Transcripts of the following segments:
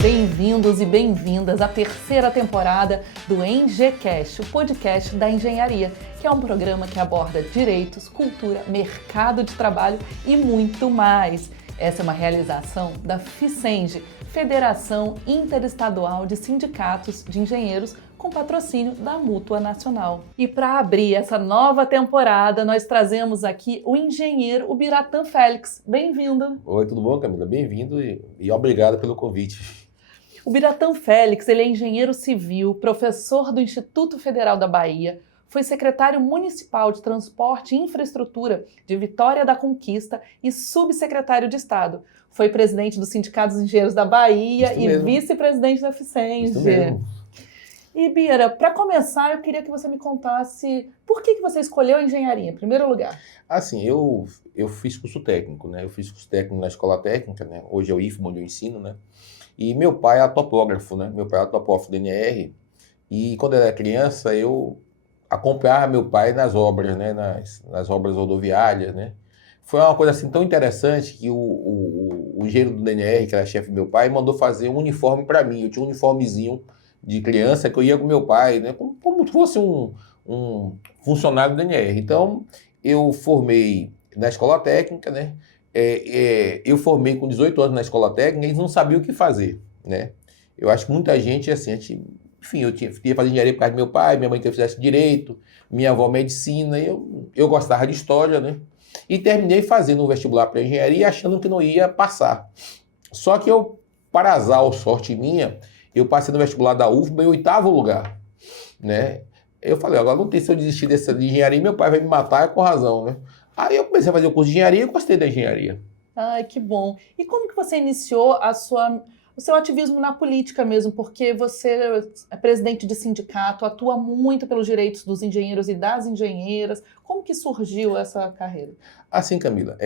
Bem-vindos e bem-vindas à terceira temporada do ENGecast, o podcast da engenharia, que é um programa que aborda direitos, cultura, mercado de trabalho e muito mais. Essa é uma realização da FICENG, Federação Interestadual de Sindicatos de Engenheiros, com patrocínio da Mútua Nacional. E para abrir essa nova temporada, nós trazemos aqui o engenheiro Ubiratã Félix. Bem-vindo. Oi, tudo bom, Camila? Bem-vindo e obrigado pelo convite. O Ubiratã Félix, ele é engenheiro civil, professor do Instituto Federal da Bahia, foi secretário municipal de Transporte e Infraestrutura de Vitória da Conquista e subsecretário de Estado. Foi presidente do Sindicato dos Engenheiros da Bahia e vice-presidente da FICENG. Isso mesmo. E, Bira, para começar, eu queria que você me contasse por que você escolheu a engenharia, em primeiro lugar. Assim, eu fiz curso técnico, né? Eu fiz curso técnico na escola técnica, né? Hoje é o IFMA, onde eu ensino, né? E meu pai é topógrafo, né? Meu pai é topógrafo do NR. E quando eu era criança, eu acompanhava meu pai nas obras, né? Nas obras rodoviárias, né? Foi uma coisa assim tão interessante que o engenheiro do DNR, que era chefe do meu pai, mandou fazer um uniforme para mim. Eu tinha um uniformezinho de criança que eu ia com meu pai, né? Como se fosse um funcionário do DNR. Então, eu formei na escola técnica, né? Eu formei com 18 anos na escola técnica e eles não sabiam o que fazer, né? Eu acho que muita gente, assim, enfim, eu tinha que fazer engenharia por causa do meu pai, minha mãe que eu fizesse direito, minha avó medicina, eu gostava de história, né? E terminei fazendo um vestibular para engenharia achando que não ia passar. Só que eu, para azar ou sorte minha, eu passei no vestibular da UFBA em 8º lugar, né? Eu falei, agora não tem se eu desistir de engenharia, meu pai vai me matar, com razão, né? Aí eu comecei a fazer o curso de engenharia e gostei da engenharia. Ai, que bom. E como que você iniciou o seu ativismo na política mesmo? Porque você é presidente de sindicato, atua muito pelos direitos dos engenheiros e das engenheiras. Como que surgiu essa carreira? Assim, Camila,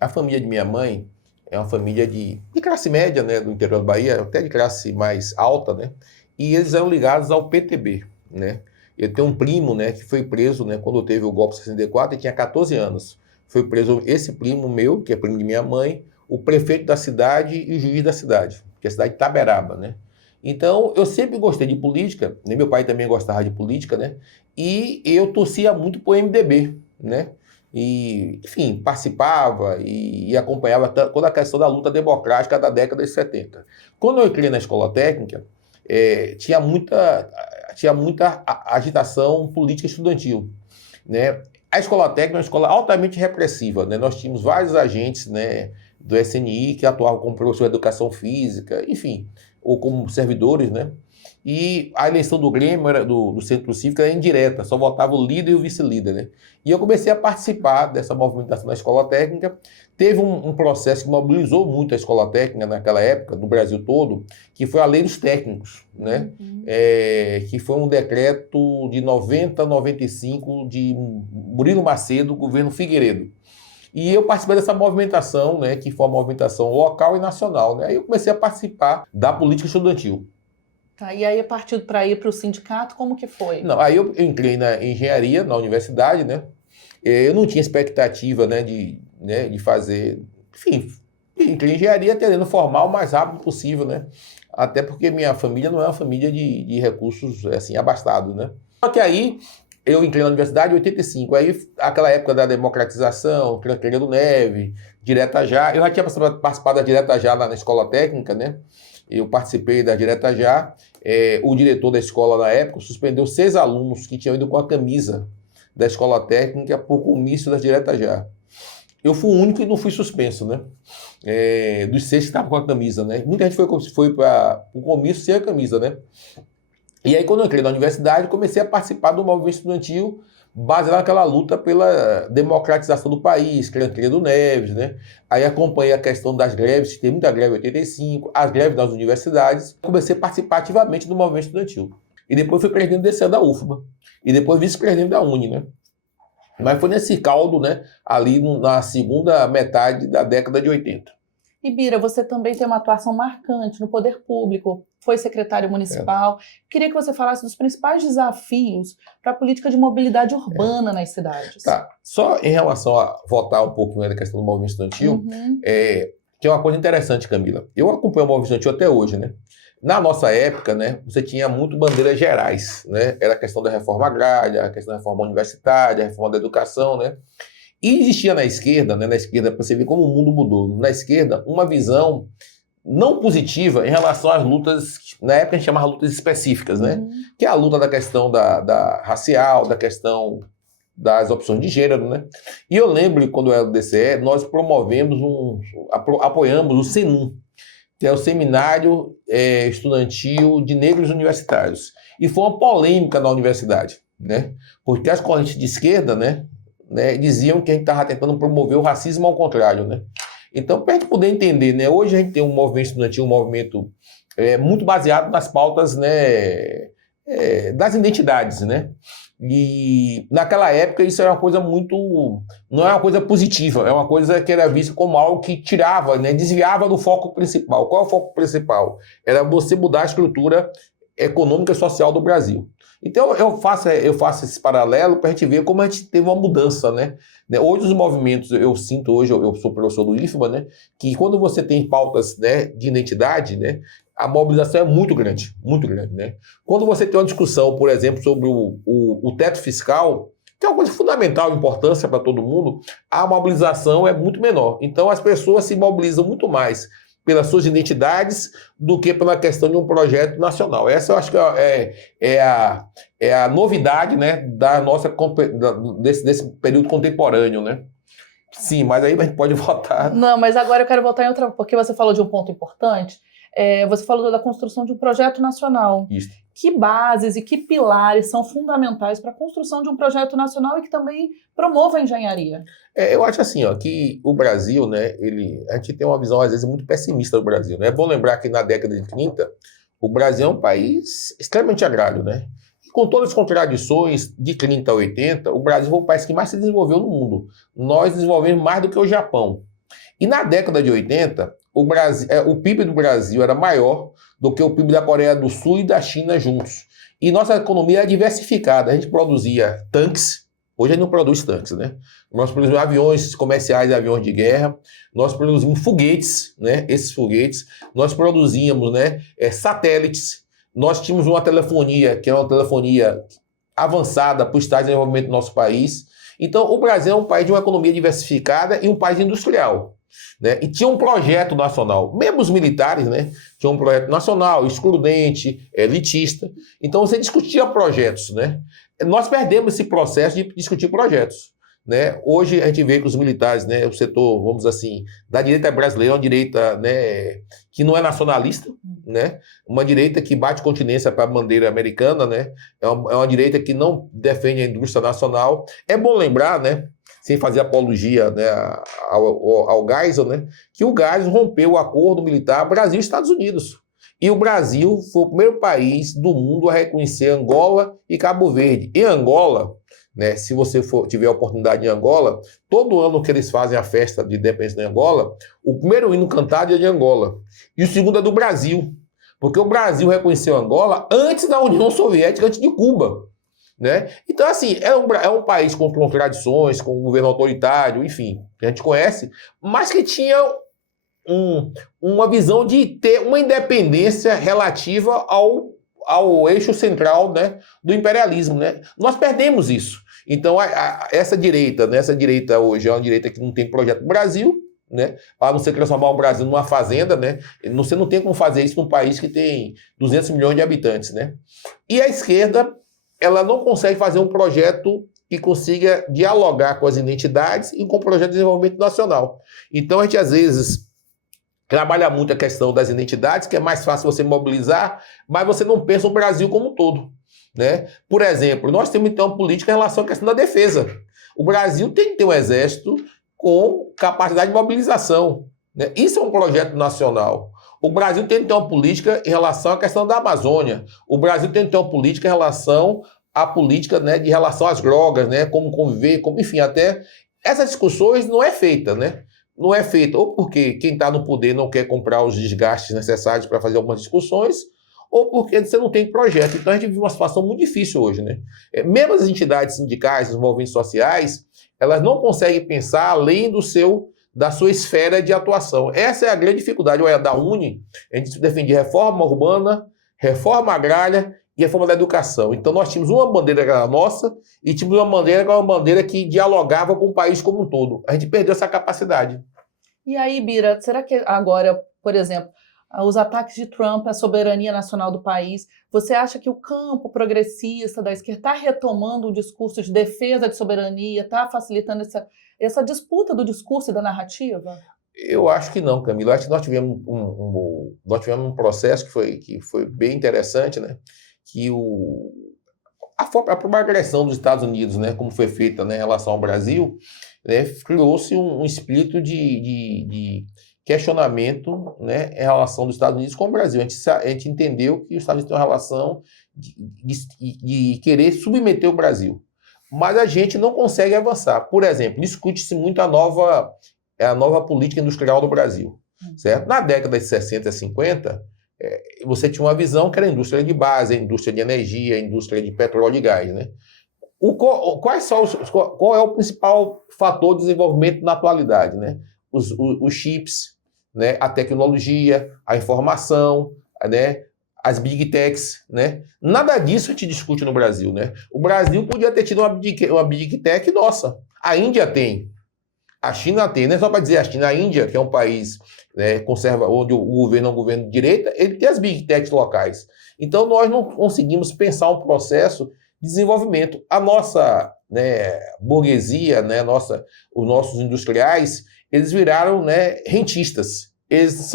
a família de minha mãe é uma família de classe média, né, do interior da Bahia, até de classe mais alta, né? E eles eram ligados ao PTB, né? Eu tenho um primo, né, que foi preso, né, quando teve o golpe de 64, ele tinha 14 anos. Foi preso esse primo meu, que é primo de minha mãe, o prefeito da cidade e o juiz da cidade, que é a cidade de Itaberaba, né? Então, eu sempre gostei de política, né? Meu pai também gostava de política, né? E eu torcia muito pro MDB, né? E, enfim, participava e acompanhava toda a questão da luta democrática da década de 70. Quando eu entrei na escola técnica, tinha muita agitação política estudantil, né? A escola técnica é uma escola altamente repressiva, né? Nós tínhamos vários agentes, né, do SNI que atuavam como professor de educação física, enfim, ou como servidores, né? E a eleição do Grêmio, do Centro Cívico, era indireta, só votava o líder e o vice-líder, né? E eu comecei a participar dessa movimentação da escola técnica. Teve um processo que mobilizou muito a escola técnica naquela época, no Brasil todo, que foi a Lei dos Técnicos, né? Que foi um decreto de 90-95 de Murilo Macedo, governo Figueiredo. E eu participei dessa movimentação, né, que foi uma movimentação local e nacional, né? Aí eu comecei a participar da política estudantil. Tá, e aí, partiu para ir para o sindicato, como que foi? Não, aí eu entrei na engenharia, na universidade, né? Eu não tinha expectativa, né, de fazer... Enfim, entrei em engenharia querendo formar o mais rápido possível, né? Até porque minha família não é uma família de recursos, assim, abastados, né? Só que aí eu entrei na universidade em 85, aí aquela época da democratização, Tancredo Neves, Direta Já, eu já tinha participado da Direta Já lá na escola técnica, né? Eu participei da Direta Já, o diretor da escola na época suspendeu 6 alunos que tinham ido com a camisa da escola técnica por comício da Direta Já. Eu fui o único que não fui suspenso, né? Dos 6 que estavam com a camisa, né? Muita gente foi para o comício sem a camisa, né? E aí, quando eu entrei na universidade, comecei a participar do movimento estudantil baseado naquela luta pela democratização do país, Tancredo Neves, né? Aí acompanhei a questão das greves, tem muita greve em 85, as greves das universidades. Comecei a participar ativamente do movimento estudantil. E depois fui presidente desse ano da UFBA. E depois vice-presidente da UNE, né? Mas foi nesse caldo, né? Ali na segunda metade da década de 80. E Bira, você também tem uma atuação marcante no poder público, foi secretário municipal. Queria que você falasse dos principais desafios para a política de mobilidade urbana nas cidades. Tá. Só em relação a voltar um pouquinho na questão do movimento estudantil, que é uma coisa interessante, Camila. Eu acompanho o movimento estudantil até hoje, né? Na nossa época, né, você tinha muito bandeiras gerais, né? Era a questão da reforma agrária, a questão da reforma universitária, a reforma da educação, né? E existia na esquerda, né? Na esquerda, para você ver como o mundo mudou, na esquerda, uma visão não positiva em relação às lutas, na época a gente chamava lutas específicas, né? Que é a luta da questão da racial, da questão das opções de gênero, né? E eu lembro que quando eu era do DCE, nós apoiamos o SENUM, que é o Seminário Estudantil de Negros Universitários. E foi uma polêmica na universidade, né? Porque as correntes de esquerda, né, diziam que a gente estava tentando promover o racismo ao contrário, né? Então, para a gente poder entender, né, hoje a gente tem um movimento estudantil, um movimento muito baseado nas pautas, né, das identidades, né? E naquela época isso era uma coisa não é uma coisa positiva, é uma coisa que era vista como algo que tirava, né, desviava do foco principal. Qual é o foco principal? Era você mudar a estrutura econômica e social do Brasil. Então eu faço esse paralelo para a gente ver como a gente teve uma mudança, né? Hoje os movimentos, eu sinto hoje, eu sou professor do IFBA, né, que quando você tem pautas, né, de identidade, né, a mobilização é muito grande, né? Quando você tem uma discussão, por exemplo, sobre o teto fiscal, que é uma coisa de fundamental importância para todo mundo, a mobilização é muito menor. Então as pessoas se mobilizam muito mais pelas suas identidades do que pela questão de um projeto nacional. Essa eu acho que é a novidade, né, desse período contemporâneo, né? Sim, mas aí a gente pode votar. Não, mas agora eu quero voltar em outra, porque você falou de um ponto importante. Você falou da construção de um projeto nacional. Isso. Que bases e que pilares são fundamentais para a construção de um projeto nacional e que também promova a engenharia? Eu acho assim, ó, que o Brasil, né, a gente tem uma visão às vezes muito pessimista do Brasil, né? É bom lembrar que na década de 30, o Brasil é um país extremamente agrário, né? E com todas as contradições de 30 a 80, o Brasil foi o país que mais se desenvolveu no mundo. Nós desenvolvemos mais do que o Japão. E na década de 80, o PIB do Brasil era maior do que o PIB da Coreia do Sul e da China juntos. E nossa economia era diversificada. A gente produzia tanques, hoje a gente não produz tanques, né? Nós produzimos aviões comerciais e aviões de guerra, nós produzimos foguetes, né? Esses foguetes, nós produzíamos, né, satélites, nós tínhamos uma telefonia, que é uma telefonia avançada para o estágio de desenvolvimento do nosso país. Então, o Brasil é um país de uma economia diversificada e um país industrial. Né? E tinha um projeto nacional, mesmo os militares, né? Tinha um projeto nacional, excludente, elitista. Então você discutia projetos, né? Nós perdemos esse processo de discutir projetos, né? Hoje a gente vê que os militares, né, o setor, vamos dizer assim, da direita brasileira é uma direita, né, que não é nacionalista, né? Uma direita que bate continência para a bandeira americana, né? É uma direita que não defende a indústria nacional. É bom lembrar, né, sem fazer apologia, né, ao Geisel, né, que o Geisel rompeu o acordo militar Brasil e Estados Unidos. E o Brasil foi o primeiro país do mundo a reconhecer Angola e Cabo Verde. Em Angola, né, se você tiver a oportunidade em Angola, todo ano que eles fazem a festa de independência em Angola, o primeiro hino cantado é de Angola. E o segundo é do Brasil. Porque o Brasil reconheceu Angola antes da União Soviética, antes de Cuba. Né? Então, assim, é um país com contradições, com um governo autoritário, enfim, que a gente conhece, mas que tinha uma visão de ter uma independência relativa ao eixo central, né, do imperialismo. Né? Nós perdemos isso. Então, essa direita, né, essa direita hoje é uma direita que não tem projeto no Brasil, né, a não ser transformar o Brasil numa fazenda, né? Você não tem como fazer isso num país que tem 200 milhões de habitantes. Né? E a esquerda, ela não consegue fazer um projeto que consiga dialogar com as identidades e com o projeto de desenvolvimento nacional. Então, a gente, às vezes, trabalha muito a questão das identidades, que é mais fácil você mobilizar, mas você não pensa o Brasil como um todo. Né? Por exemplo, nós temos, então, uma política em relação à questão da defesa. O Brasil tem que ter um exército com capacidade de mobilização. Né? Isso é um projeto nacional. O Brasil tem que ter uma política em relação à questão da Amazônia. O Brasil tem que ter uma política em relação à política, né, de relação às drogas, né, como conviver, enfim, até essas discussões não é feita, né? Não é feita ou porque quem está no poder não quer comprar os desgastes necessários para fazer algumas discussões, ou porque você não tem projeto. Então a gente vive uma situação muito difícil hoje, né? Mesmo as entidades sindicais, os movimentos sociais, elas não conseguem pensar além da sua esfera de atuação. Essa é a grande dificuldade da UNE. A gente defendia reforma urbana, reforma agrária e reforma da educação. Então nós tínhamos uma bandeira que era nossa e tínhamos uma bandeira que era uma bandeira que dialogava com o país como um todo. A gente perdeu essa capacidade. E aí, Bira, será que agora, por exemplo, os ataques de Trump à soberania nacional do país, você acha que o campo progressista da esquerda está retomando o discurso de defesa de soberania, está facilitando essa disputa do discurso e da narrativa? Eu acho que não, Camila. Eu acho que nós tivemos um processo que foi bem interessante, né? Que a própria agressão dos Estados Unidos, né, como foi feita, né, em relação ao Brasil, né, criou-se um espírito de questionamento, né, em relação dos Estados Unidos com o Brasil. A gente entendeu que os Estados Unidos têm uma relação de querer submeter o Brasil. Mas a gente não consegue avançar. Por exemplo, discute-se muito a nova política industrial do Brasil. Certo? Na década de 60 e 50, você tinha uma visão que era a indústria de base, a indústria de energia, a indústria de petróleo e gás. Né? Qual é o principal fator de desenvolvimento na atualidade? Né? Os chips, né? A tecnologia, a informação, né? As big techs. Né? Nada disso a gente discute no Brasil. Né? O Brasil podia ter tido uma big tech nossa. A Índia tem. A China tem, não é só para dizer a China, a Índia, que é um país, né, onde o governo é um governo de direita, ele tem as big techs locais. Então nós não conseguimos pensar um processo de desenvolvimento. A nossa, né, burguesia, né, os nossos industriais, eles viraram, né, rentistas. Eles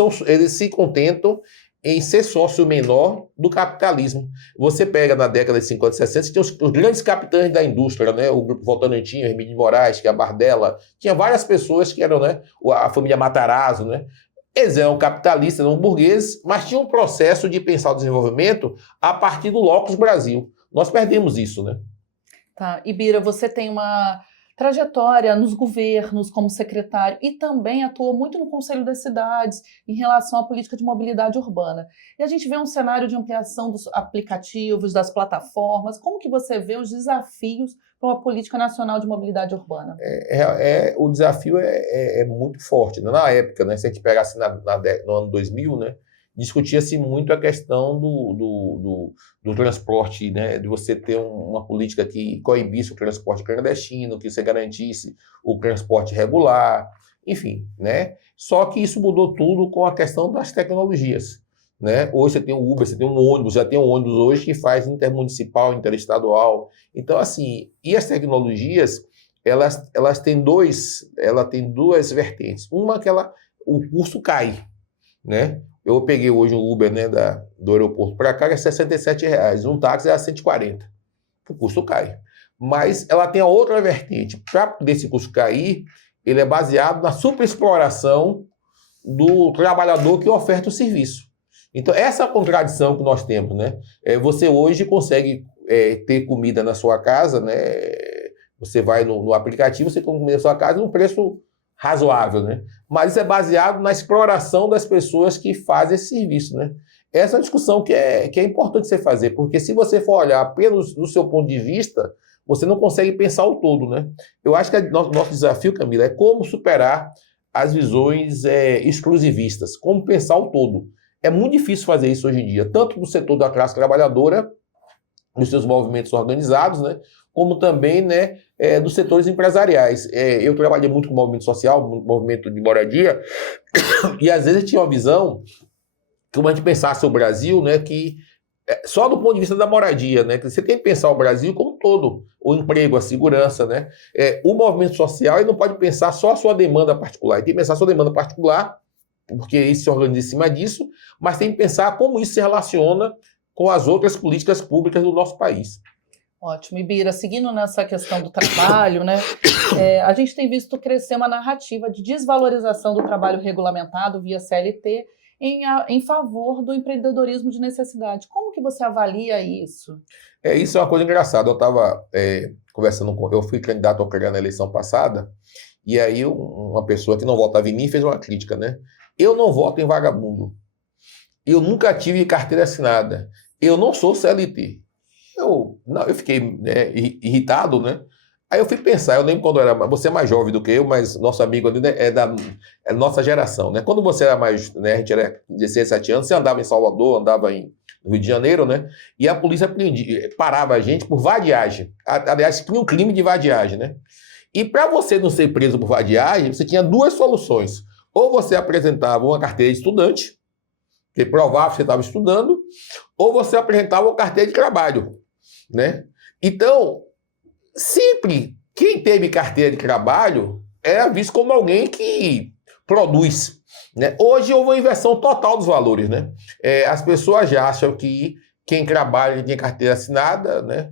se contentam em ser sócio menor do capitalismo. Você pega na década de 50 e 60, você tem os grandes capitães da indústria, né? O Grupo Votorantim, Hermínio de Moraes, que é a Bardella, tinha várias pessoas que eram, né, a família Matarazzo, né? Eles eram capitalistas, eram burgueses, mas tinham um processo de pensar o desenvolvimento a partir do locus Brasil. Nós perdemos isso, né? Tá. Ibira, você tem uma trajetória nos governos como secretário e também atuou muito no Conselho das Cidades em relação à política de mobilidade urbana. E a gente vê um cenário de ampliação dos aplicativos, das plataformas. Como que você vê os desafios para uma política nacional de mobilidade urbana? O desafio é muito forte. Né? Na época, né, se a gente pegasse no ano 2000, né, discutia-se muito a questão do transporte, né, de você ter uma política que coibisse o transporte clandestino, que você garantisse o transporte regular, enfim, né? Só que isso mudou tudo com a questão das tecnologias, né? Hoje você tem o Uber, você tem um ônibus, já tem um ônibus hoje que faz intermunicipal, interestadual. Então, assim, e as tecnologias, elas têm duas vertentes. Uma que o custo cai, né? Eu peguei hoje um Uber, né, do aeroporto para cá, que é R$67. Um táxi é R$140. O custo cai. Mas ela tem a outra vertente. Para esse custo cair, ele é baseado na superexploração do trabalhador que oferta o serviço. Então, essa contradição que nós temos, né? Você hoje consegue ter comida na sua casa, né? Você vai no aplicativo, você come comida na sua casa num preço razoável, né? Mas isso é baseado na exploração das pessoas que fazem esse serviço, né? Essa é uma discussão que é importante você fazer, porque se você for olhar do seu ponto de vista, você não consegue pensar o todo, né? Eu acho que nosso desafio, Camila, é como superar as visões exclusivistas, como pensar o todo. É muito difícil fazer isso hoje em dia, tanto no setor da classe trabalhadora, nos seus movimentos organizados, né? Como também, né, dos setores empresariais. Eu trabalhei muito com o movimento social, movimento de moradia, e às vezes tinha uma visão, como a gente pensasse o Brasil, né, que só do ponto de vista da moradia, né, que você tem que pensar o Brasil como um todo, o emprego, a segurança, né, o movimento social ele não pode pensar só a sua demanda particular, ele tem que pensar a sua demanda particular, porque isso se organiza em cima disso, mas tem que pensar como isso se relaciona com as outras políticas públicas do nosso país. Ótimo. Ibira, seguindo nessa questão do trabalho, né, a gente tem visto crescer uma narrativa de desvalorização do trabalho regulamentado via CLT em favor do empreendedorismo de necessidade. Como que você avalia isso? Isso é uma coisa engraçada. Eu estava conversando eu fui candidato ao CREA na eleição passada, e aí uma pessoa que não votava em mim fez uma crítica, né? Eu não voto em vagabundo. Eu nunca tive carteira assinada. Eu não sou CLT. Eu fiquei, né, irritado, né? Aí eu fui pensar, eu lembro quando você é mais jovem do que eu, mas nosso amigo ali, né, é nossa geração, né? Quando você era mais, né, a gente era 16, 17 anos, você andava em Salvador, andava em Rio de Janeiro, né? E a polícia parava a gente por vadiagem. Aliás, tinha um crime de vadiagem, né? E para você não ser preso por vadiagem, você tinha duas soluções. Ou você apresentava uma carteira de estudante, que provava que você estava estudando, ou você apresentava uma carteira de trabalho, né? Então, sempre quem teve carteira de trabalho era visto como alguém que produz, né? Hoje houve uma inversão total dos valores, né? As pessoas já acham que quem trabalha e tem carteira assinada, né,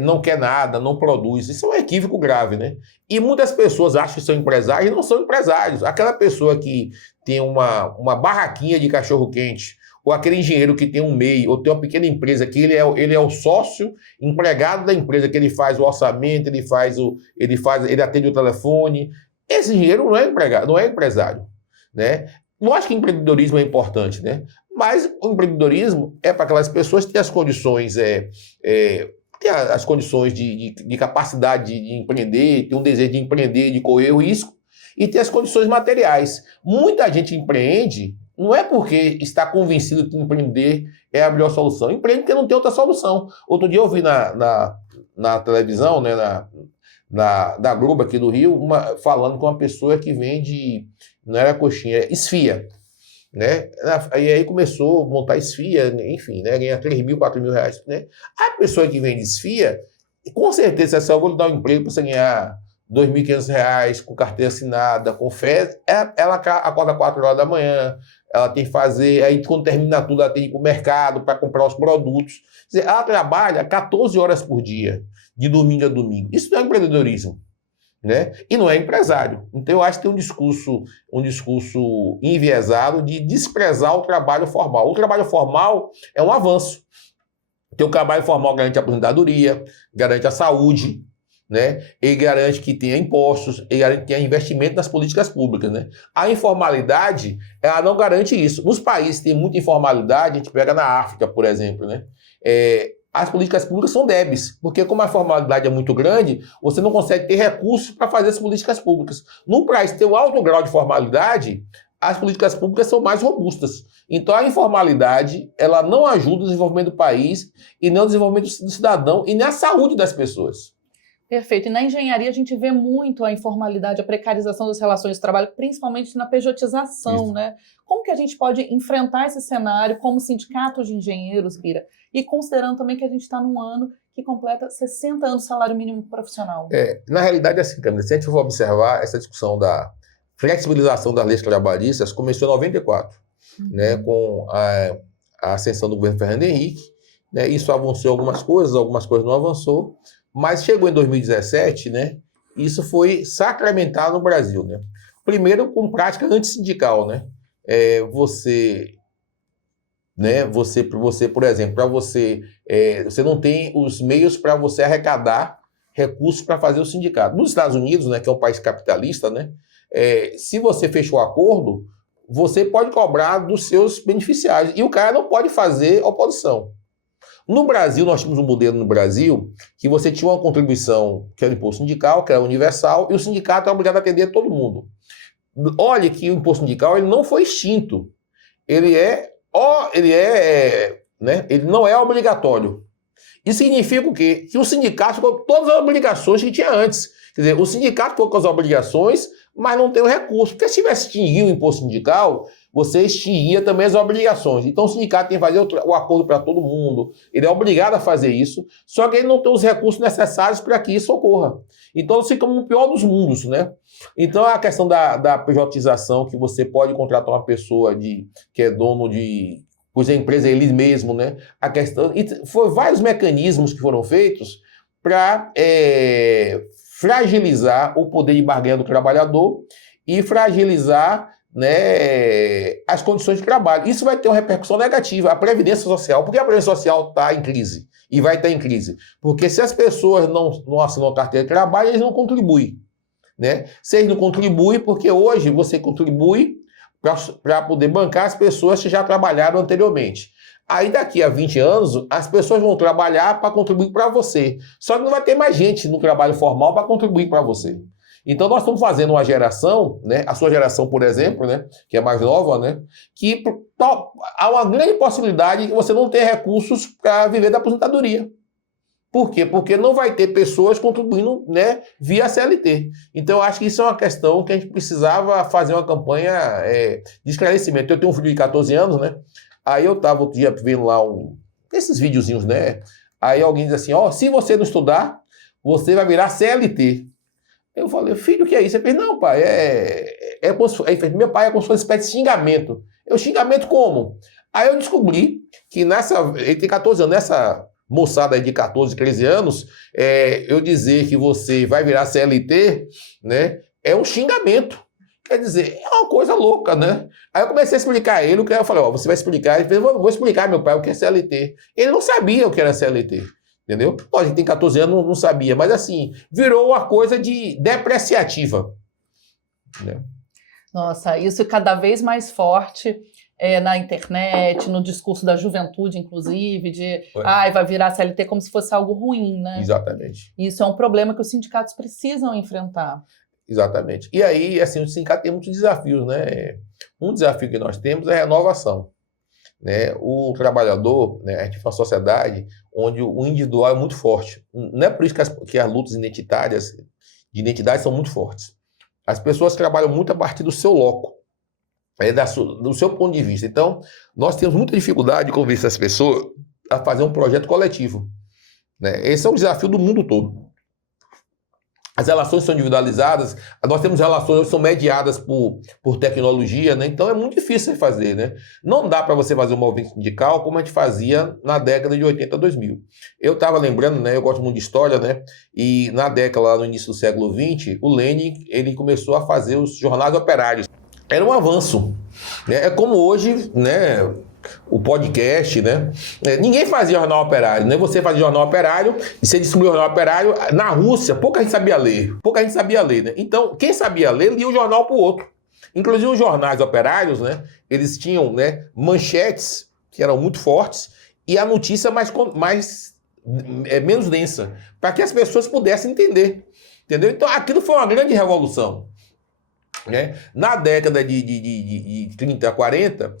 não quer nada, não produz. Isso é um equívoco grave, né? E muitas pessoas acham que são empresários e não são empresários. Aquela pessoa que tem uma barraquinha de cachorro-quente, ou aquele engenheiro que tem um MEI, ou tem uma pequena empresa que ele é o sócio empregado da empresa, que ele faz o orçamento, ele atende o telefone. Esse engenheiro não é empregado, não é empresário, né? Não acho que empreendedorismo é importante, né? Mas o empreendedorismo é para aquelas pessoas que têm as condições, as condições de capacidade de empreender, ter um desejo de empreender, de correr o risco, e ter as condições materiais. Muita gente empreende não é porque está convencido que empreender é a melhor solução. Empreende porque não tem outra solução. Outro dia eu vi na televisão, né, da Globo aqui do Rio, falando com uma pessoa que vende, não era coxinha, esfia, né? E aí começou a montar esfia, enfim, né? Ganhar 3 mil, 4 mil reais, né? A pessoa que vende esfia, com certeza, se eu vou lhe dar um emprego para você ganhar R$2.500 com carteira assinada, com férias, ela acorda 4 horas da manhã, ela tem que fazer, aí quando termina tudo, ela tem que ir para o mercado para comprar os produtos. Quer dizer, ela trabalha 14 horas por dia, de domingo a domingo. Isso não é empreendedorismo, né? E não é empresário. Então eu acho que tem um discurso enviesado de desprezar o trabalho formal. O trabalho formal é um avanço. Porque o trabalho formal garante a aposentadoria, garante a saúde, né? Ele garante que tenha impostos, ele garante que tenha investimento nas políticas públicas, né? A informalidade, ela não garante isso. Nos países que tem muita informalidade, a gente pega na África, por exemplo, né? As políticas públicas são débeis, porque como a formalidade é muito grande, você não consegue ter recursos para fazer as políticas públicas. Num país que tem um alto grau de formalidade, as políticas públicas são mais robustas. Então a informalidade, ela não ajuda o desenvolvimento do país, e nem o desenvolvimento do cidadão, e nem a saúde das pessoas. Perfeito. E na engenharia a gente vê muito a informalidade, a precarização das relações de trabalho, principalmente na pejotização, Isso. né? Como que a gente pode enfrentar esse cenário como sindicato de engenheiros, Bira? E considerando também que a gente está num ano que completa 60 anos de salário mínimo profissional. Na realidade, assim, Camila, se a gente for observar essa discussão da flexibilização das leis trabalhistas, começou em 94, né, com a ascensão do governo Fernando Henrique, né? Isso avançou algumas coisas não avançou, mas chegou em 2017, né? Isso foi sacramentado no Brasil, né? Primeiro, com prática antissindical, né? Você, por exemplo, você não tem os meios para você arrecadar recursos para fazer o sindicato. Nos Estados Unidos, né, que é um país capitalista, né? Se você fechou o acordo, você pode cobrar dos seus beneficiários e o cara não pode fazer oposição. No Brasil, nós tínhamos um modelo no Brasil que você tinha uma contribuição, que era o imposto sindical, que era universal, e o sindicato é obrigado a atender todo mundo. Olha que o imposto sindical ele não foi extinto. Ele não é obrigatório. Isso significa o quê? Que o sindicato ficou com todas as obrigações que tinha antes. Quer dizer, o sindicato ficou com as obrigações, mas não tem o recurso. Porque se tivesse extinguido o imposto sindical, você extinguia também as obrigações. Então o sindicato tem que fazer o acordo para todo mundo, ele é obrigado a fazer isso, só que ele não tem os recursos necessários para que isso ocorra. Então fica no pior dos mundos, né? Então a questão da pejotização, que você pode contratar uma pessoa que é dono de... pois a empresa é ele mesmo, né? A questão... E foi vários mecanismos que foram feitos para fragilizar o poder de barganha do trabalhador e fragilizar, né, as condições de trabalho. Isso vai ter uma repercussão negativa. A Previdência Social, porque a Previdência Social está em crise e vai estar em crise? Porque se as pessoas não assinam carteira de trabalho, eles não contribuem, né? Se eles não contribuem, porque hoje você contribui para poder bancar as pessoas que já trabalharam anteriormente. Aí daqui a 20 anos, as pessoas vão trabalhar para contribuir para você. Só que não vai ter mais gente no trabalho formal para contribuir para você. Então nós estamos fazendo uma geração, né, a sua geração, por exemplo, né, que é mais nova, né, que há uma grande possibilidade de você não ter recursos para viver da aposentadoria. Por quê? Porque não vai ter pessoas contribuindo, né, via CLT. Então, eu acho que isso é uma questão que a gente precisava fazer uma campanha de esclarecimento. Eu tenho um filho de 14 anos, né? Aí eu estava outro dia vendo lá esses videozinhos, né? Aí alguém diz assim, se você não estudar, você vai virar CLT. Eu falei, filho, o que é isso? Ele fez, não, pai, meu pai é como se fosse uma espécie de xingamento. Eu, xingamento como? Aí eu descobri que ele tem 14 anos, nessa moçada aí de 14, 13 anos, eu dizer que você vai virar CLT, né, é um xingamento. Quer dizer, é uma coisa louca, né? Aí eu comecei a explicar a ele o que eu falei, você vai explicar? Ele fez, vou explicar, meu pai, o que é CLT. Ele não sabia o que era CLT, entendeu? A gente tem 14 anos, não sabia, mas assim, virou uma coisa depreciativa, né? Nossa, isso cada vez mais forte na internet, no discurso da juventude, inclusive, vai virar CLT como se fosse algo ruim, né? Exatamente. Isso é um problema que os sindicatos precisam enfrentar. Exatamente. E aí, assim, o sindicato tem muitos desafios, né? Um desafio que nós temos é a renovação, né? O trabalhador, né, a gente tem uma sociedade onde o individual é muito forte. Não é por isso que as lutas identitárias, de identidade, são muito fortes. As pessoas trabalham muito a partir do seu loco, do seu ponto de vista. Então, nós temos muita dificuldade de convencer as pessoas a fazer um projeto coletivo, né? Esse é um desafio do mundo todo. As relações são individualizadas, nós temos relações que são mediadas por tecnologia, né? Então é muito difícil de fazer, né? Não dá para você fazer um movimento sindical como a gente fazia na década de 80 a 2000. Eu estava lembrando, né? Eu gosto muito de história, né? E na década, lá no início do século XX, o Lenin, ele começou a fazer os jornais operários. Era um avanço, né? É como hoje, né? O podcast, né? Ninguém fazia jornal operário, né? Você fazia jornal operário e você distribuía o jornal operário. Na Rússia, pouca gente sabia ler, né? Então, quem sabia ler, lia o jornal para o outro. Inclusive, os jornais operários, né? Eles tinham, né, manchetes que eram muito fortes e a notícia menos densa, para que as pessoas pudessem entender, entendeu? Então, aquilo foi uma grande revolução. Né? Na década de 30 a 40,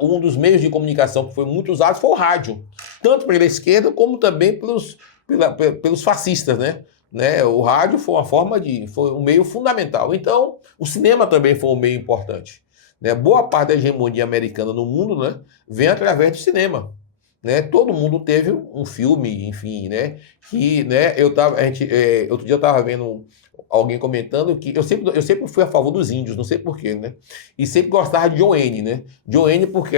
um dos meios de comunicação que foi muito usado foi o rádio, tanto pela esquerda como também pelos fascistas, né? O rádio foi foi um meio fundamental. Então, o cinema também foi um meio importante, né? Boa parte da hegemonia americana no mundo, né, vem através do cinema. Né? Todo mundo teve um filme, enfim, né? Que, né, outro dia eu estava vendo alguém comentando que eu sempre fui a favor dos índios, não sei porquê, né? E sempre gostava de John Wayne, né? John Wayne porque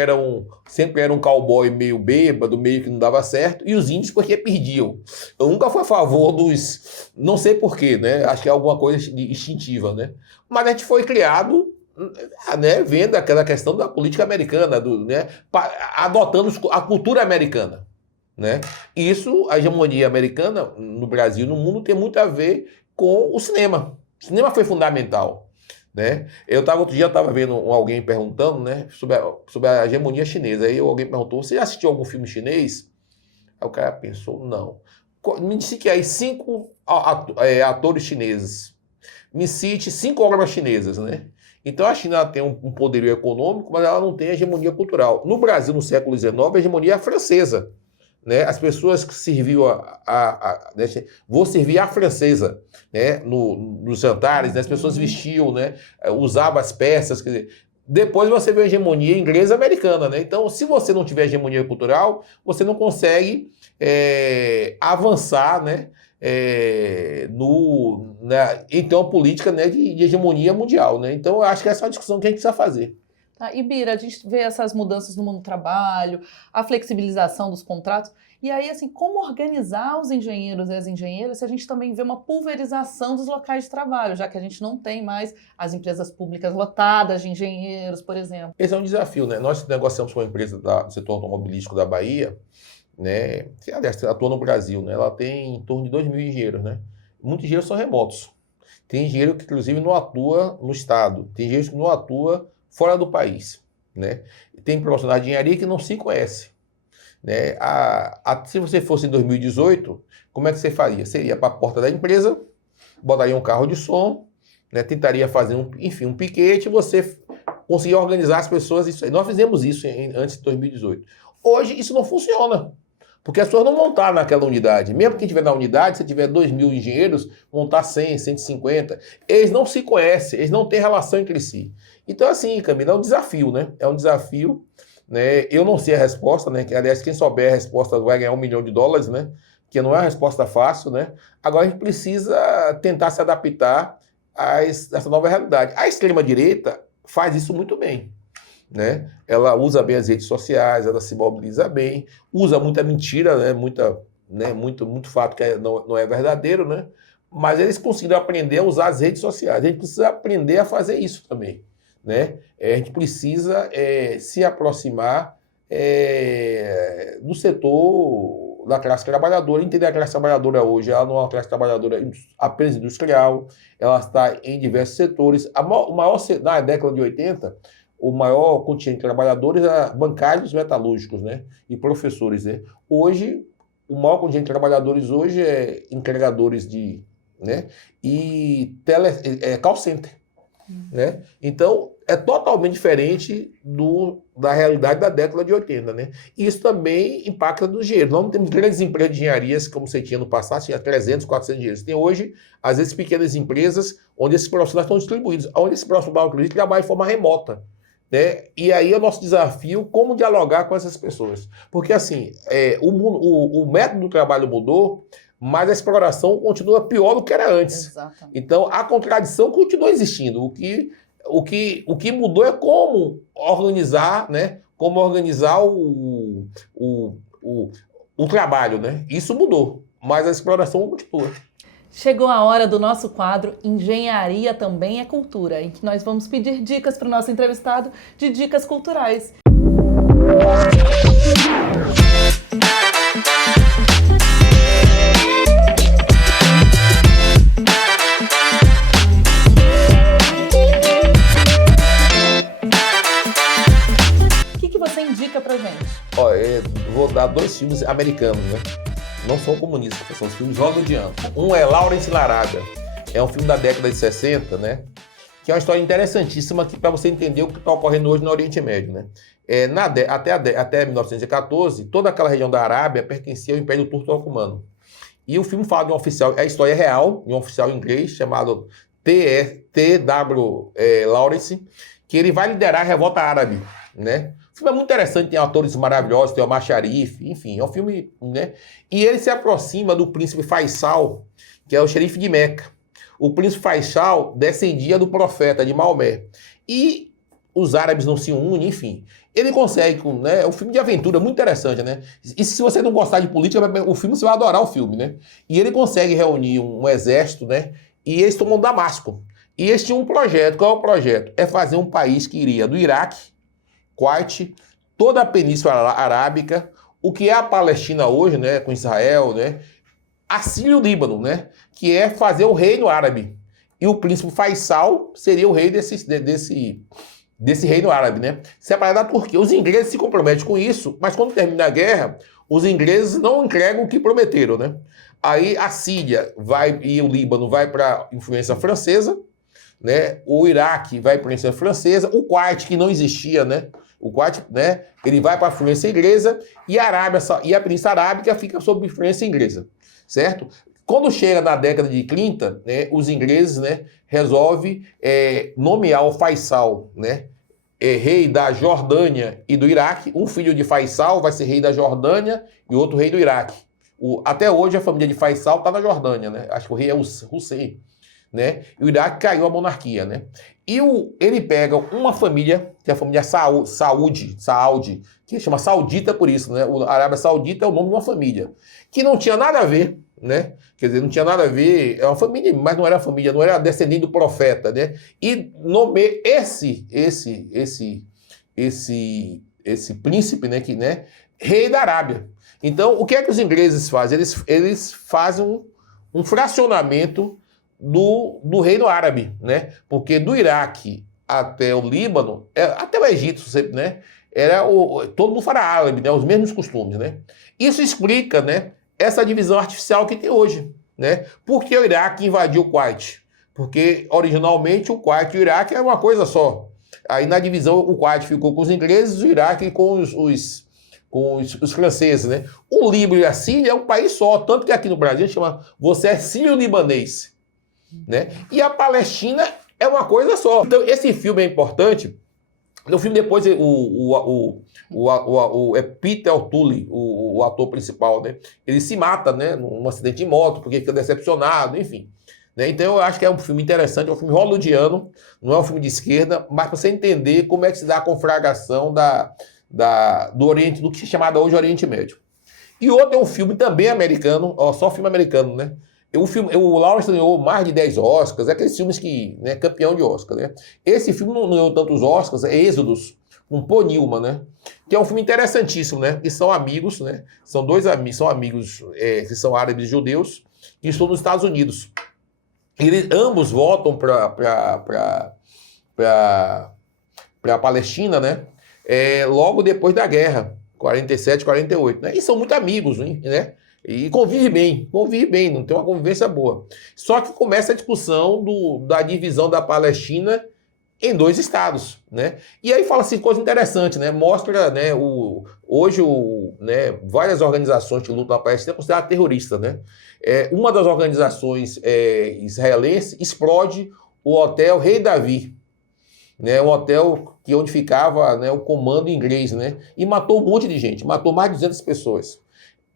sempre era um cowboy meio bêbado, meio que não dava certo, e os índios porque perdiam. Eu nunca fui a favor dos... Não sei porquê, né? Acho que é alguma coisa instintiva, né? Mas a gente foi criado, né, vendo aquela questão da política americana, né, adotando a cultura americana, né? Isso, a hegemonia americana no Brasil e no mundo tem muito a ver com o cinema. O cinema foi fundamental, né? Outro dia eu estava vendo alguém perguntando, né, sobre a hegemonia chinesa. Aí alguém perguntou, você já assistiu algum filme chinês? Aí o cara pensou, não. Me disse que aí 5 atores chineses. Me cite 5 obras chinesas, né? Então a China tem um poderio econômico, mas ela não tem hegemonia cultural. No Brasil, no século XIX, a hegemonia é francesa. Né? As pessoas que serviam vou servir a francesa, né? Nos jantares, né? As pessoas vestiam, né? Usavam as peças, quer dizer, depois você vê a hegemonia inglesa e americana, né? Então, se você não tiver hegemonia cultural, você não consegue avançar, né? Então, política, né, de hegemonia mundial, né? Então, eu acho que essa é uma discussão que a gente precisa fazer. Tá, e Bira, a gente vê essas mudanças no mundo do trabalho, a flexibilização dos contratos, e aí, assim, como organizar os engenheiros e as engenheiras se a gente também vê uma pulverização dos locais de trabalho, já que a gente não tem mais as empresas públicas lotadas de engenheiros, por exemplo? Esse é um desafio, né? Nós negociamos com uma empresa do setor automobilístico da Bahia, né, que, aliás, atua no Brasil, né? Ela tem em torno de 2 mil engenheiros, né? Muitos engenheiros são remotos. Tem engenheiro que, inclusive, não atua no estado. Tem engenheiro que não atua fora do país, né? Tem profissionais de engenharia que não se conhecem, né? Se você fosse em 2018, como é que você faria? Você iria para a porta da empresa, botaria um carro de som, né? Tentaria fazer um piquete, você conseguia organizar as pessoas. Isso aí. Nós fizemos isso antes de 2018. Hoje isso não funciona. Porque as pessoas não vão estar naquela unidade. Mesmo que estiver na unidade, se tiver 2.000 engenheiros, vão estar 100, 150. Eles não se conhecem, eles não têm relação entre si. Então, assim, Camila, é um desafio, né? É um desafio, né? Eu não sei a resposta, né? Aliás, quem souber a resposta vai ganhar $1 milhão, né? Que não é uma resposta fácil, né? Agora a gente precisa tentar se adaptar a essa nova realidade. A extrema-direita faz isso muito bem, né? Ela usa bem as redes sociais, ela se mobiliza bem, usa muita mentira, né? Muito fato que não é verdadeiro, né? Mas eles conseguiram aprender a usar as redes sociais. A gente precisa aprender a fazer isso também, né? A gente precisa se aproximar do setor da classe trabalhadora, entender a classe trabalhadora hoje. Ela não é uma classe trabalhadora apenas industrial, ela está em diversos setores. Na década de 80, o maior contingente de trabalhadores era bancários metalúrgicos, né? E professores, né? Hoje, o maior contingente de trabalhadores hoje é entregadores né? E call center, né? Então, é totalmente diferente da realidade da década de 80, né? E isso também impacta no dinheiro. Nós não temos grandes empresas de engenharias como você tinha no passado, tinha 300, 400 engenheiros. Tem hoje, às vezes, pequenas empresas onde esses profissionais estão distribuídos, onde esse profissional, inclusive, trabalha de forma remota, né? E aí é o nosso desafio, como dialogar com essas pessoas. Porque, assim, o método do trabalho mudou, mas a exploração continua pior do que era antes. Exatamente. Então, a contradição continua existindo. O que mudou é como organizar, né? Como organizar o trabalho, né? Isso mudou, mas a exploração continua. Chegou a hora do nosso quadro Engenharia Também é Cultura, em que nós vamos pedir dicas para o nosso entrevistado de dicas culturais. O que você indica pra gente? Ó, eu vou dar 2 filmes americanos, né? Não são comunistas, são os filmes hollywoodianos. Um é Lawrence na Arábia. É um filme da década de 60, né? Que é uma história interessantíssima para você entender o que está ocorrendo hoje no Oriente Médio, né? Até 1914, toda aquela região da Arábia pertencia ao Império Turco Otomano. E o filme fala de um oficial, a história é real, de um oficial inglês chamado T.W. Lawrence, que ele vai liderar a revolta árabe, né? O filme é muito interessante, tem atores maravilhosos, tem o Omar Sharif, enfim, é um filme, né? E ele se aproxima do príncipe Faisal, que é o xerife de Meca. O príncipe Faisal descendia do profeta de Maomé. E os árabes não se unem, enfim. Ele consegue, né? É um filme de aventura muito interessante, né? E se você não gostar de política, o filme você vai adorar o filme, né? E ele consegue reunir um exército, né? E eles tomam Damasco. E eles tinham um projeto. Qual é o projeto? É fazer um país que iria do Iraque, Kuwait, toda a Península Arábica, o que é a Palestina hoje, né, com Israel, né, a Síria e o Líbano, né, que é fazer o reino árabe. E o príncipe Faisal seria o rei desse reino árabe, né, separado da Turquia. Os ingleses se comprometem com isso, mas quando termina a guerra, os ingleses não entregam o que prometeram, né. Aí a Síria e o Líbano vai para a influência francesa, né, o Iraque vai para a influência francesa, o Kuwait, que não existia, né, o Kuwait, né, ele vai para a influência inglesa e a Península Arábica fica sob influência inglesa, certo? Quando chega na década de 30, né, os ingleses, né, resolvem nomear o Faisal, né, rei da Jordânia e do Iraque. Um filho de Faisal vai ser rei da Jordânia e outro rei do Iraque. Até hoje a família de Faisal está na Jordânia, né? Acho que o rei é o Hussein, né? E o Iraque caiu a monarquia, né? E ele pega uma família, que é a família Saúde, que chama Saudita por isso, né? A Arábia Saudita é o nome de uma família, que não tinha nada a ver, né? Quer dizer, não tinha nada a ver, é uma família, mas não era família, não era descendente do profeta, né? E nomeia esse príncipe, né? Que, né? Rei da Arábia. Então, o que é que os ingleses fazem? Eles fazem um fracionamento do reino árabe, né? Porque do Iraque até o Líbano, até o Egito, né? Todo mundo fala árabe, né? Os mesmos costumes, né? Isso explica, né, essa divisão artificial que tem hoje, né? Por que o Iraque invadiu o Kuwait? Porque originalmente o Kuwait e o Iraque era uma coisa só. Aí na divisão o Kuwait ficou com os ingleses, o Iraque com os franceses, né? O Líbano e a Síria é um país só, tanto que aqui no Brasil a gente chama você é sírio-libanês, né? E a Palestina é uma coisa só. Então esse filme é importante. No filme depois é Peter O'Toole, o ator principal, né? Ele se mata, né? Num acidente de moto porque fica decepcionado, enfim. Né? Então eu acho que é um filme interessante, é um filme hollywoodiano, não é um filme de esquerda, mas para você entender como é que se dá a conflagração do Oriente, do que é chamado hoje Oriente Médio. E outro é um filme também americano, só filme americano, né? O Lawrence ganhou mais de 10 Oscars, é aqueles filmes que, né, campeão de Oscar, né? Esse filme não ganhou tantos Oscars, é Êxodos, com Paul Newman, né? Que é um filme interessantíssimo, né? Que são amigos, né? São dois amigos, são amigos que são árabes e judeus, que estão nos Estados Unidos. Eles ambos voltam para a Palestina, né? Logo depois da guerra, 47, 48, né? E são muito amigos, né? E convive bem, não tem uma convivência boa. Só que começa a discussão da divisão da Palestina em 2 estados, né? E aí fala assim, coisa interessante, né? Mostra, né, hoje né, várias organizações que lutam na Palestina são consideradas terroristas, né? Uma das organizações israelense explode o hotel Rei Davi, né? Um hotel onde ficava, né, o comando inglês, né? E matou um monte de gente, matou mais de 200 pessoas.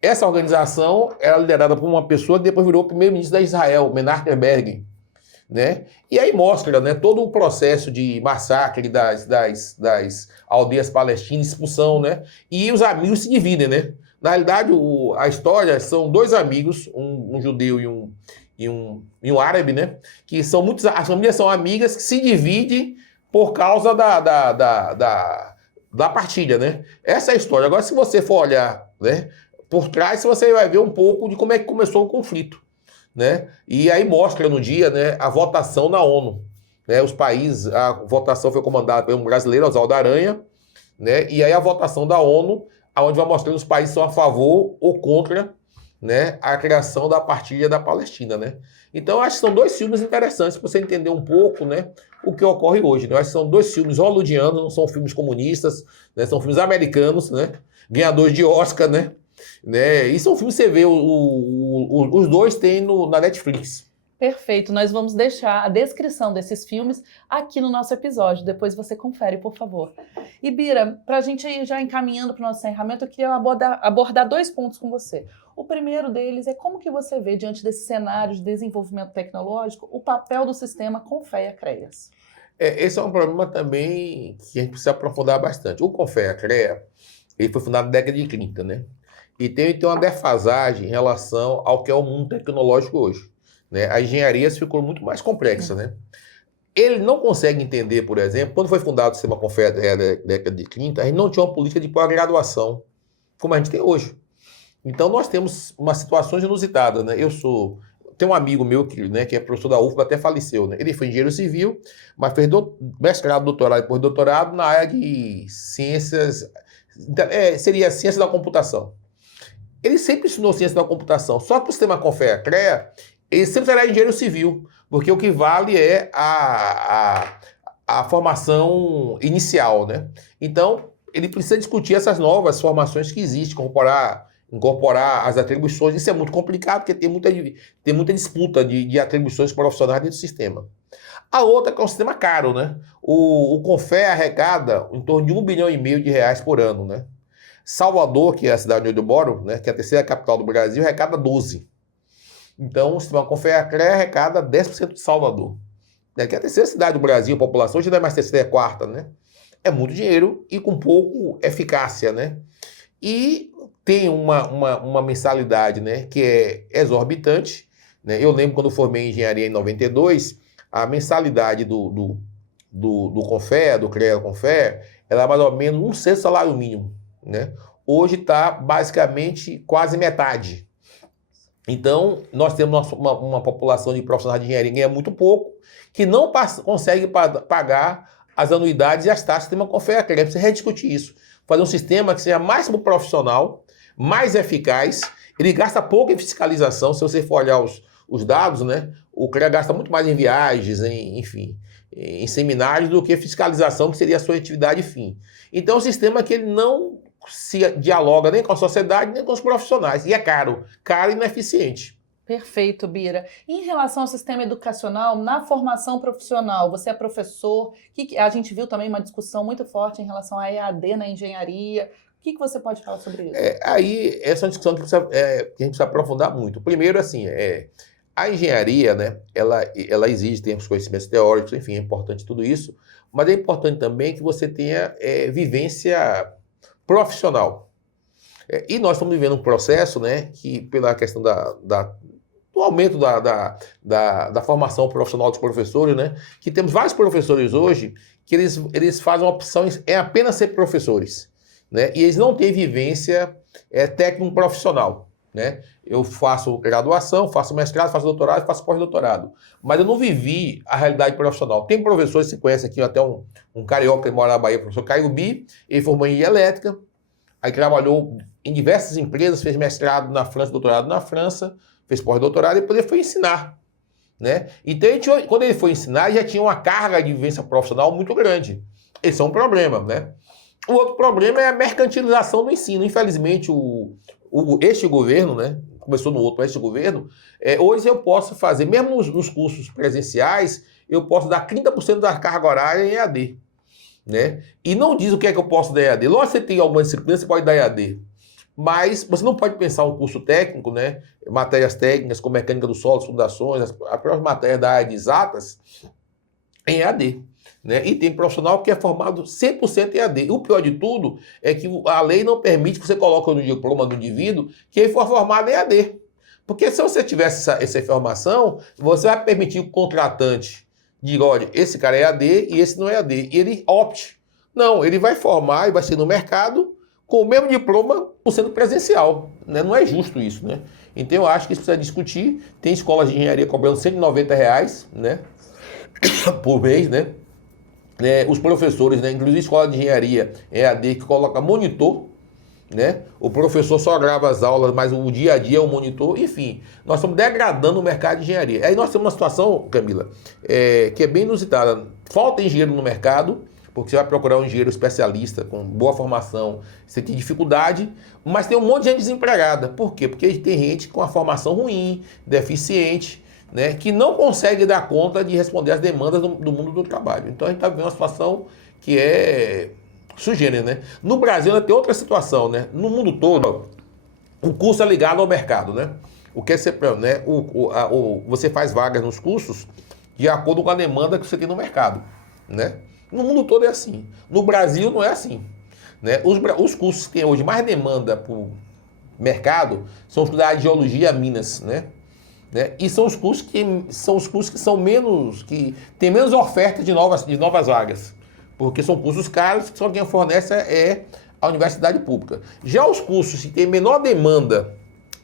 Essa organização era liderada por uma pessoa que depois virou o primeiro-ministro da Israel, Menachem Begin, né? E aí mostra, né, todo o processo de massacre das aldeias palestinas, expulsão, né? E os amigos se dividem, né? Na realidade, a história são 2 amigos, um judeu e um árabe, né? Que são as famílias são amigas que se dividem por causa da partilha, né? Essa é a história. Agora, se você for olhar, né, por trás, você vai ver um pouco de como é que começou o conflito, né? E aí mostra no dia, né, a votação na ONU, né? Os países, a votação foi comandada por um brasileiro, Oswaldo Aranha, né? E aí a votação da ONU, onde vai mostrando os países são a favor ou contra, né, a criação da partilha da Palestina, né? Então acho que são 2 filmes interessantes para você entender um pouco, né, o que ocorre hoje, né? Eu acho que são 2 filmes hollywoodianos, não são filmes comunistas, né? São filmes americanos, né? Ganhadores de Oscar, né? E são filmes que você vê, os 2 tem na Netflix. Perfeito, nós vamos deixar a descrição desses filmes aqui no nosso episódio, depois você confere, por favor. E Bira, para a gente ir já encaminhando para o nosso encerramento, eu queria abordar 2 pontos com você. O primeiro deles é como que você vê, diante desse cenário de desenvolvimento tecnológico, o papel do sistema Confea-CREAS. Esse é um problema também que a gente precisa aprofundar bastante. O Confea-CREA, ele foi fundado na década de 30, né? E tem uma defasagem em relação ao que é o mundo tecnológico hoje, né? A engenharia ficou muito mais complexa, né? Ele não consegue entender, por exemplo, quando foi fundado o sistema Confea na década de 30, a gente não tinha uma política de pós-graduação como a gente tem hoje. Então nós temos umas situações inusitadas, né? Tem um amigo meu que é professor da UFBA, até faleceu, né? Ele foi engenheiro civil, mas fez mestrado, doutorado e depois doutorado na área de ciências, seria ciência da computação. Ele sempre ensinou ciência da computação, só que o sistema Confea-CREA, ele sempre será engenheiro civil, porque o que vale é a formação inicial, né? Então, ele precisa discutir essas novas formações que existem, incorporar as atribuições. Isso é muito complicado, porque tem muita disputa de atribuições profissionais dentro do sistema. A outra que é um sistema caro, né? O Confea arrecada em torno de R$1,5 bilhão por ano, né? Salvador, que é a cidade onde eu moro, né, que é a 3ª capital do Brasil, arrecada 12. Então, o sistema Confea-CREA arrecada 10% de Salvador, né, que é a 3ª cidade do Brasil, a população já não é mais 3ª, é 4ª, né? É muito dinheiro e com pouco eficácia, né? E tem uma mensalidade, né, que é exorbitante, né? Eu lembro quando eu formei em engenharia em 92, a mensalidade do Confea, do CREA-Confea, era mais ou menos 1/6 do salário mínimo, né? Hoje está basicamente quase metade. Então, nós temos uma população de profissionais de engenharia que ganha muito pouco, que não consegue pagar as anuidades e as taxas do sistema Confea-CREA. Precisa rediscutir isso. Fazer um sistema que seja mais profissional, mais eficaz. Ele gasta pouco em fiscalização, se você for olhar os dados, né? O CREA gasta muito mais em viagens, enfim, em seminários, do que fiscalização, que seria a sua atividade fim. Então, é um sistema que ele não se dialoga nem com a sociedade, nem com os profissionais. E é caro e ineficiente. Perfeito, Bira. Em relação ao sistema educacional, na formação profissional, você é professor, a gente viu também uma discussão muito forte em relação à EAD na engenharia. O que você pode falar sobre isso? Aí, essa é uma discussão que a gente precisa aprofundar muito. Primeiro, assim, a engenharia, né, ela exige ter os conhecimentos teóricos, enfim, é importante tudo isso, mas é importante também que você tenha vivência profissional. E nós estamos vivendo um processo, né, que pela questão do aumento da formação profissional dos professores, né, que temos vários professores hoje que eles fazem uma opção em apenas ser professores, né, e eles não têm vivência técnico-profissional, né. Eu faço graduação, faço mestrado, faço doutorado, faço pós-doutorado, mas eu não vivi a realidade profissional. Tem professores que você conhece aqui, até um carioca que mora na Bahia, o professor Caio Bi, ele formou em elétrica, aí trabalhou em diversas empresas, fez mestrado na França, doutorado na França, fez pós-doutorado e depois ele foi ensinar, né? Então, quando ele foi ensinar, ele já tinha uma carga de vivência profissional muito grande. Esse é um problema, né? O outro problema é a mercantilização do ensino. Infelizmente, este governo, né? Começou no outro, este governo, hoje eu posso fazer, mesmo nos cursos presenciais, eu posso dar 30% da carga horária em EAD, né? E não diz o que é que eu posso dar EAD. Lógico que você tem alguma disciplina, você pode dar EAD. Mas você não pode pensar um curso técnico, né? Matérias técnicas como mecânica do solo, fundações, as próprias matérias da área de exatas, em EAD. Né? E tem profissional que é formado 100% em EAD. E o pior de tudo é que a lei não permite que você coloque no diploma do indivíduo que ele for formado em EAD. Porque se você tivesse essa informação, você vai permitir que o contratante diga, olha, esse cara é EAD e esse não é EAD. E ele opte. Não, ele vai formar e vai ser no mercado com o mesmo diploma por sendo presencial. Né? Não é justo isso, né? Então eu acho que isso precisa discutir. Tem escolas de engenharia cobrando R$190, né? Por mês, né? Os professores, né? Inclusive escola de engenharia EAD que coloca monitor, né? O professor só grava as aulas, mas o dia a dia é o monitor. Enfim, nós estamos degradando o mercado de engenharia. Aí nós temos uma situação, Camila, que é bem inusitada. Falta engenheiro no mercado, porque você vai procurar um engenheiro especialista com boa formação, você tem dificuldade, mas tem um monte de gente desempregada. Por quê? Porque tem gente com a formação ruim, deficiente, né, que não consegue dar conta de responder às demandas do mundo do trabalho. Então a gente está vivendo uma situação que é sui generis, né? No Brasil ainda tem outra situação, né? No mundo todo, o curso é ligado ao mercado, né? O que é né? Você faz vagas nos cursos de acordo com a demanda que você tem no mercado, né? No mundo todo é assim. No Brasil não é assim, né? Os cursos que têm hoje mais demanda por mercado são os da geologia, Minas, né? E são os cursos que são menos, que tem menos oferta de novas vagas, porque são cursos caros, que só quem fornece é a universidade pública. Já os cursos que têm menor demanda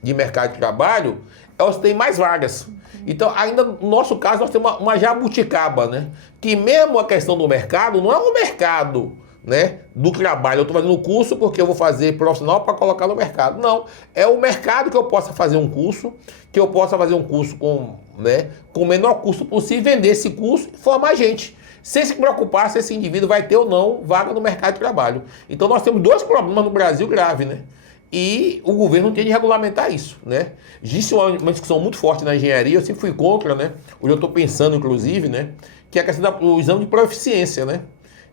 de mercado de trabalho, elas têm mais vagas. Então, ainda no nosso caso, nós temos uma jabuticaba, né? Que mesmo a questão do mercado, não é um mercado, né, do trabalho. Eu estou fazendo o curso porque eu vou fazer profissional para colocar no mercado. Não, é o mercado que eu possa fazer um curso, com o menor custo possível, vender esse curso e formar gente. Sem se preocupar se esse indivíduo vai ter ou não vaga no mercado de trabalho. Então nós temos dois problemas no Brasil graves, né? E o governo tem de regulamentar isso, né? Existe uma discussão muito forte na engenharia, eu sempre fui contra, né? Hoje eu estou pensando, inclusive, né? Que é a questão do exame de proficiência, né?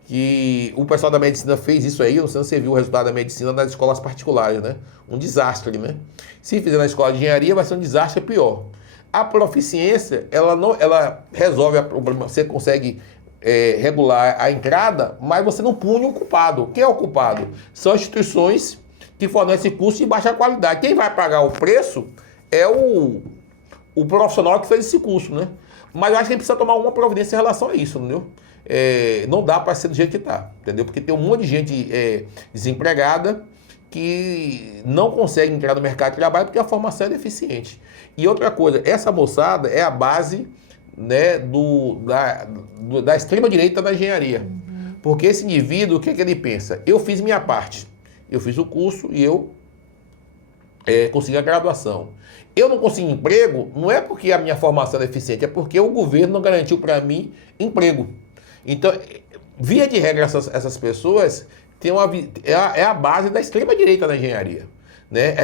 Que o pessoal da medicina fez isso aí, não sei se você viu o resultado da medicina nas escolas particulares, né? Um desastre, né? Se fizer na escola de engenharia, vai ser um desastre pior. A proficiência, ela resolve o problema, você consegue regular a entrada, mas você não pune o culpado. Quem é o culpado? São instituições que fornecem curso de baixa qualidade. Quem vai pagar o preço é o profissional que fez esse curso, né? Mas eu acho que a gente precisa tomar uma providência em relação a isso, entendeu? Não dá para ser do jeito que está, entendeu? Porque tem um monte de gente desempregada que não consegue entrar no mercado de trabalho porque a formação é deficiente. E outra coisa, essa moçada é a base, né, da extrema-direita da engenharia. Porque esse indivíduo, o que é que ele pensa? Eu fiz minha parte, eu fiz o curso e eu consegui a graduação. Eu não consegui emprego, não é porque a minha formação é deficiente, é porque o governo não garantiu para mim emprego. Então, via de regra, essas pessoas têm é a base da extrema-direita da engenharia. Né?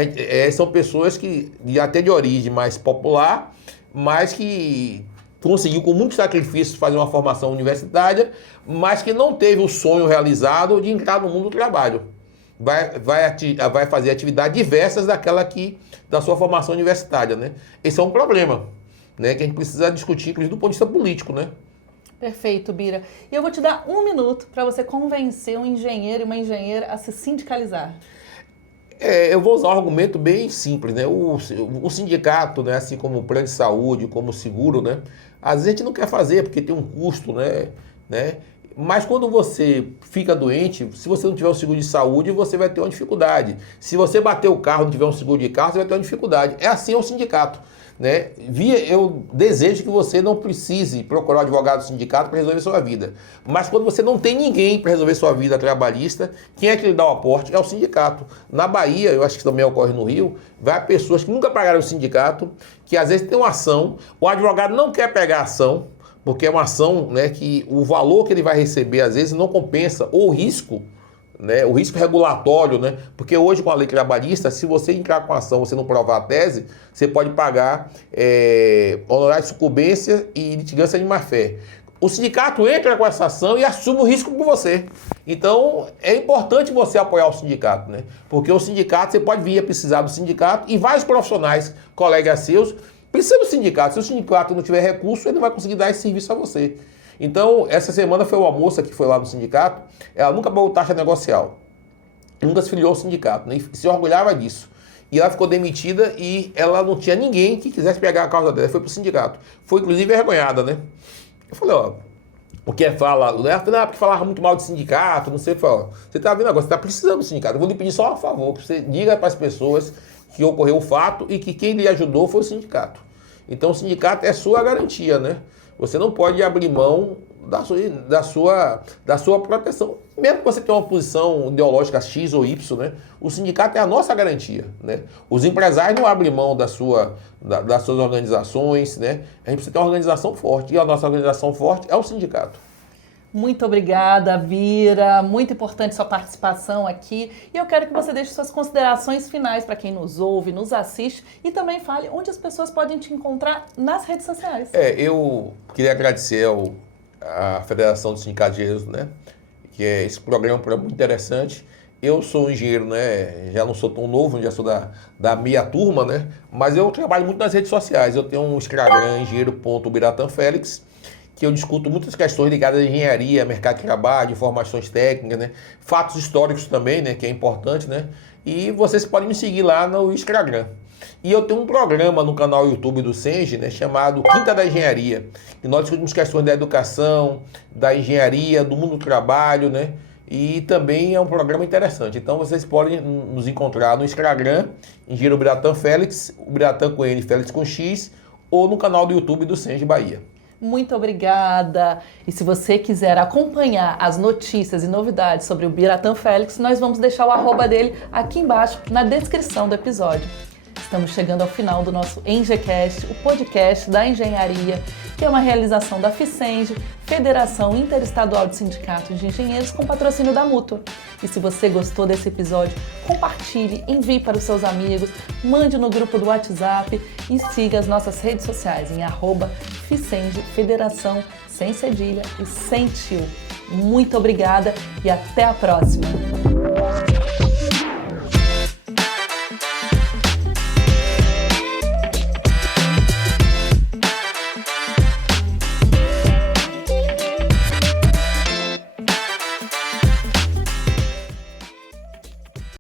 São pessoas que, até de origem mais popular, mas que conseguiu com muito sacrifício fazer uma formação universitária, mas que não teve o sonho realizado de entrar no mundo do trabalho. Vai fazer atividades diversas da sua formação universitária, né? Esse é um problema, né? Que a gente precisa discutir, inclusive do ponto de vista político, né? Perfeito, Bira. E eu vou te dar 1 minuto para você convencer um engenheiro e uma engenheira a se sindicalizar. Eu vou usar um argumento bem simples, né? O sindicato, né? Assim como o plano de saúde, como o seguro, né? Às vezes a gente não quer fazer porque tem um custo, né? Mas quando você fica doente, se você não tiver um seguro de saúde, você vai ter uma dificuldade. Se você bater o carro e não tiver um seguro de carro, você vai ter uma dificuldade. É assim o sindicato. Né? Eu desejo que você não precise procurar um advogado do sindicato para resolver sua vida. Mas quando você não tem ninguém para resolver sua vida trabalhista, quem é que lhe dá o aporte? É o sindicato. Na Bahia, eu acho que também ocorre no Rio, vai pessoas que nunca pagaram o sindicato, que às vezes tem uma ação, o advogado não quer pegar a ação, porque é uma ação, né, que o valor que ele vai receber às vezes não compensa, ou o risco, né, o risco regulatório, né, porque hoje com a lei trabalhista, se você entrar com a ação, você não provar a tese, você pode pagar honorário de sucumbência e litigância de má-fé. O sindicato entra com essa ação e assume o risco por você. Então, é importante você apoiar o sindicato, né, porque o sindicato, você pode vir a precisar do sindicato e vários profissionais, colegas seus, precisa do sindicato. Se o sindicato não tiver recurso, ele não vai conseguir dar esse serviço a você. Então, essa semana foi uma moça que foi lá no sindicato, ela nunca pagou taxa negocial, nunca se filiou ao sindicato, né? E se orgulhava disso. E ela ficou demitida e ela não tinha ninguém que quisesse pegar a causa dela, foi pro sindicato. Foi, inclusive, envergonhada, né? Eu falei, o que fala? Ela falou, porque falava muito mal de sindicato, não sei, você tá vendo agora, você tá precisando do sindicato, eu vou lhe pedir só um favor, que você diga para as pessoas que ocorreu o fato e que quem lhe ajudou foi o sindicato. Então o sindicato é sua garantia, né? Você não pode abrir mão da sua proteção. Mesmo que você tenha uma posição ideológica X ou Y, né? O sindicato é a nossa garantia, né? Os empresários não abrem mão das suas organizações, né? A gente precisa ter uma organização forte. E a nossa organização forte é o sindicato. Muito obrigada, Bira. Muito importante sua participação aqui. E eu quero que você deixe suas considerações finais para quem nos ouve, nos assiste e também fale onde as pessoas podem te encontrar nas redes sociais. Eu queria agradecer à Federação dos Sindicatos de Engenheiros, né? Que esse programa é muito interessante. Eu sou um engenheiro, né? Já não sou tão novo, já sou da meia turma, né? Mas eu trabalho muito nas redes sociais. Eu tenho um Instagram, engenheiro.biratanfelix, que eu discuto muitas questões ligadas à engenharia, mercado de trabalho, informações técnicas, né? Fatos históricos também, né? Que é importante, né? E vocês podem me seguir lá no Instagram. E eu tenho um programa no canal YouTube do Senge, né? Chamado Quinta da Engenharia. E nós discutimos questões da educação, da engenharia, do mundo do trabalho, né? E também é um programa interessante. Então vocês podem nos encontrar no Instagram, Engenheiro Biratan Félix, o Biratan com N, Félix com X, ou no canal do YouTube do Senge Bahia. Muito obrigada! E se você quiser acompanhar as notícias e novidades sobre o Biratan Félix, nós vamos deixar o arroba dele aqui embaixo na descrição do episódio. Estamos chegando ao final do nosso ENGECast, o podcast da engenharia, que é uma realização da FICENGE, Federação Interestadual de Sindicatos de Engenheiros, com patrocínio da Mútua. E se você gostou desse episódio, compartilhe, envie para os seus amigos, mande no grupo do WhatsApp e siga as nossas redes sociais em @FICENGE, Federação, sem cedilha e sem tio. Muito obrigada e até a próxima!